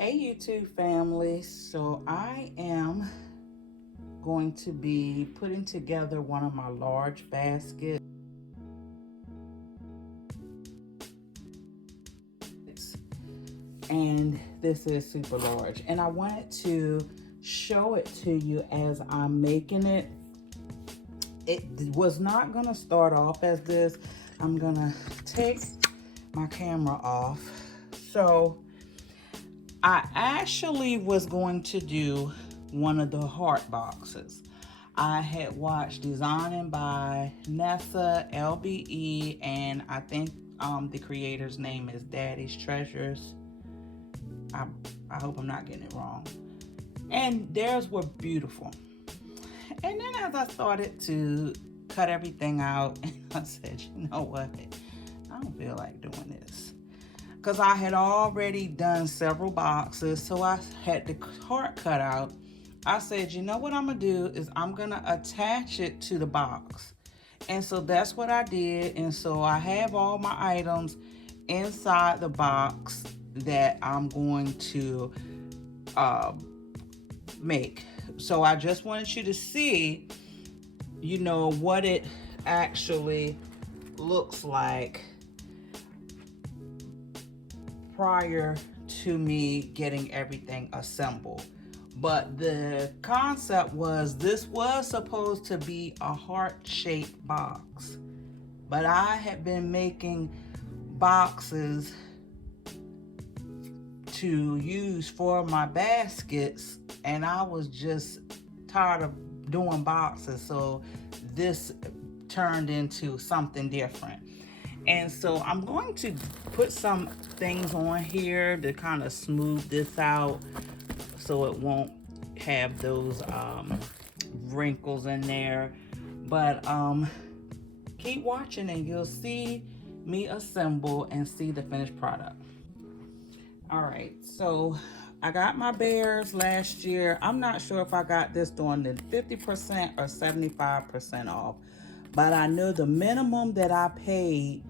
Hey YouTube family, so I am going to be putting together one of my large baskets, and this is super large, and I wanted to show it to you as I'm making it. It was not going to start off as this. I'm going to take my camera off. So I actually was going to do one of the heart boxes. I had watched Designing by Nessa, LBE, and I think the creator's name is Daddy's Treasures. I hope I'm not getting it wrong. And theirs were beautiful. And then as I started to cut everything out, I said, you know what? I don't feel like doing this. Because I had already done several boxes, so I had the heart cut out. I said, you know what I'm going to do is I'm going to attach it to the box. And so that's what I did. And so I have all my items inside the box that I'm going to make. So I just wanted you to see, you know, what it actually looks like prior to me getting everything assembled. But the concept was this was supposed to be a heart-shaped box, but I had been making boxes to use for my baskets, and I was just tired of doing boxes, so this turned into something different. And so I'm going to put some things on here to kind of smooth this out so it won't have those wrinkles in there. But keep watching and you'll see me assemble and see the finished product. All right, so I got my bears last year. I'm not sure if I got this during the 50% or 75% off, but I knew the minimum that I paid,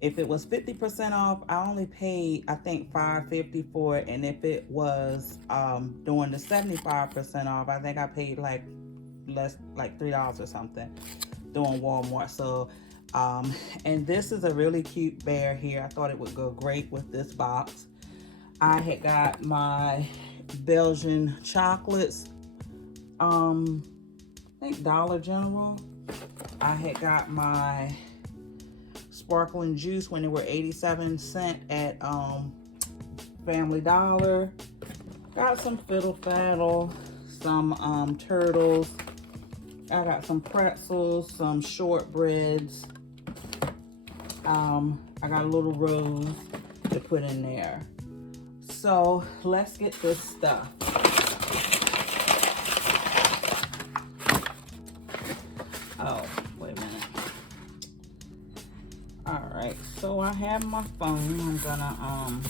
if it was 50% off, I only paid, I think, $5.50 for it. And if it was during the 75% off, I think I paid like less, like $3 or something during Walmart. So, and this is a really cute bear here. I thought it would go great with this box. I had got my Belgian chocolates, I think Dollar General. I had got my sparkling juice when they were 87 cents at Family Dollar. Got some fiddle faddle, some turtles. I got some pretzels, some shortbreads. I got a little rose to put in there. So let's get this stuff. Oh, wait a minute. All right, so I have my phone. I'm gonna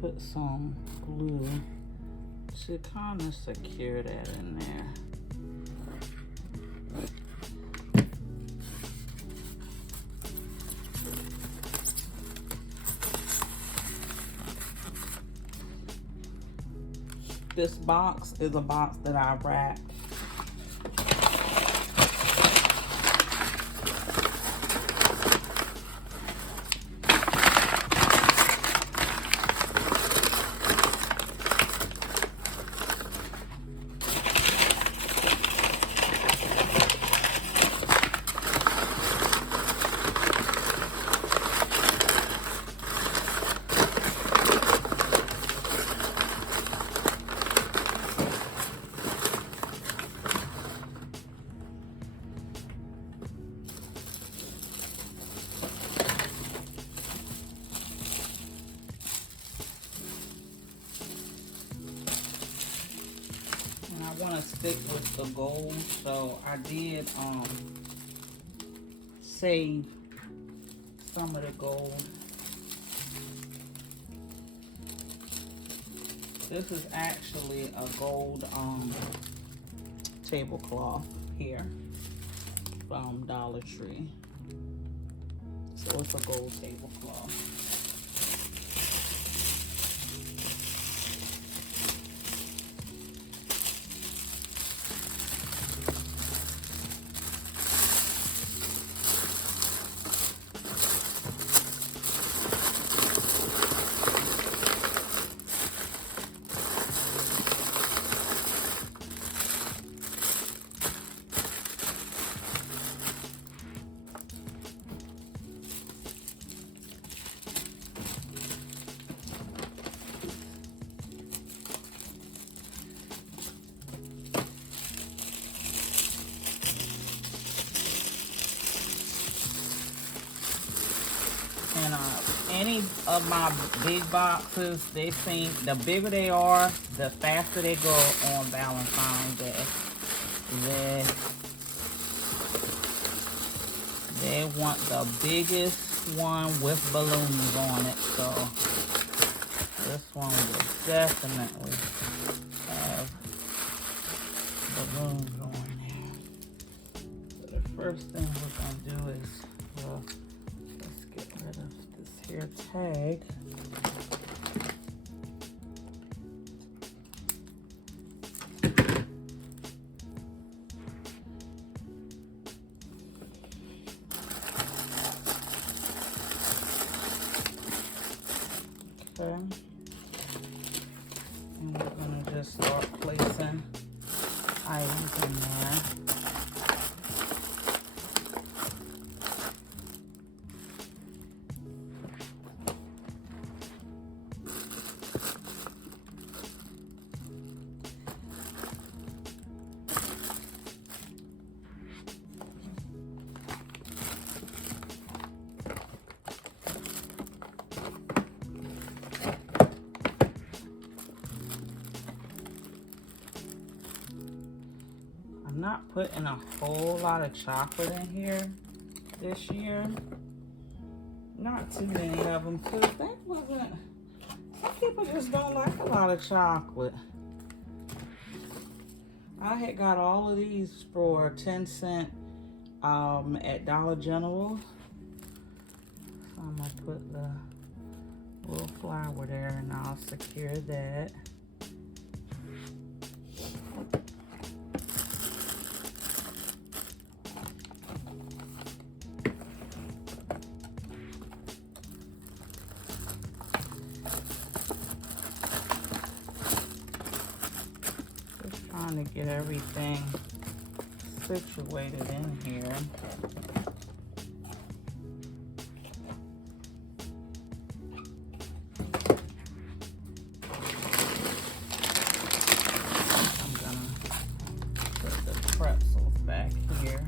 put some glue to kind of secure that in there. This box is a box that I wrapped. I want to stick with the gold, so I did save some of the gold. This is actually a gold tablecloth here from Dollar Tree. So it's a gold tablecloth. any of my big boxes, they seem, the bigger they are, the faster they go on Valentine's Day. They want the biggest one with balloons on it, so this one will definitely have balloons on there. So the first thing we're gonna do is, let's get rid of this here tag. Okay. And we're gonna just start placing items in there. I'm not putting a whole lot of chocolate in here this year. Not too many of them, because that wasn't, some people just don't like a lot of chocolate. I had got all of these for 10 cents at Dollar General. So I'm gonna put the little flower there and I'll secure that. Trying to get everything situated in here. I'm gonna put the pretzels back here.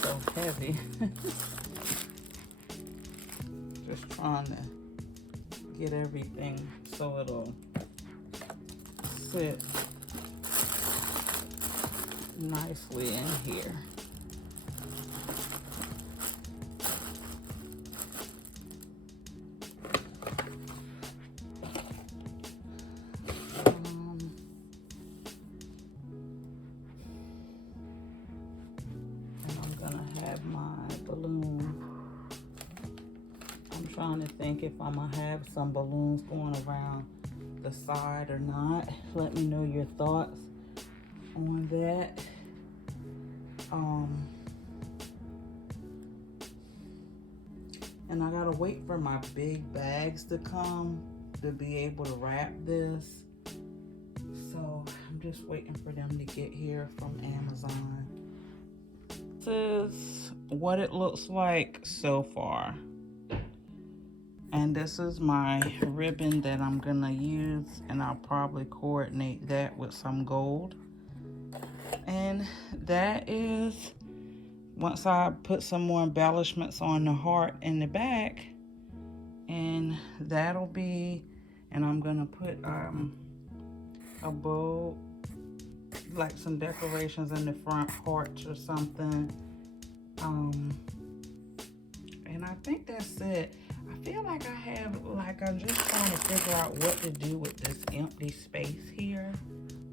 So heavy. Just trying to get everything so it'll sit nicely in here. Have my balloon. I'm trying to think if I'm gonna have some balloons going around the side or not. Let me know your thoughts on that. And I gotta wait for my big bags to come to be able to wrap this. So I'm just waiting for them to get here from Amazon. This is what it looks like so far, and this is my ribbon that I'm gonna use, and I'll probably coordinate that with some gold. And that is, once I put some more embellishments on the heart in the back, and that'll be, and I'm gonna put a bow, like some decorations in the front, hearts or something. And I think that's it. I feel like I'm just trying to figure out what to do with this empty space here.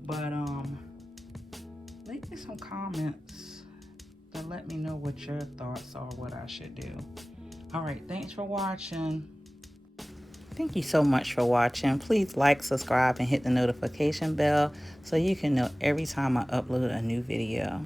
But leave me some comments and let me know what your thoughts are, what I should do. All right, thanks for watching. Thank you so much for watching. Please like, subscribe, and hit the notification bell so you can know every time I upload a new video.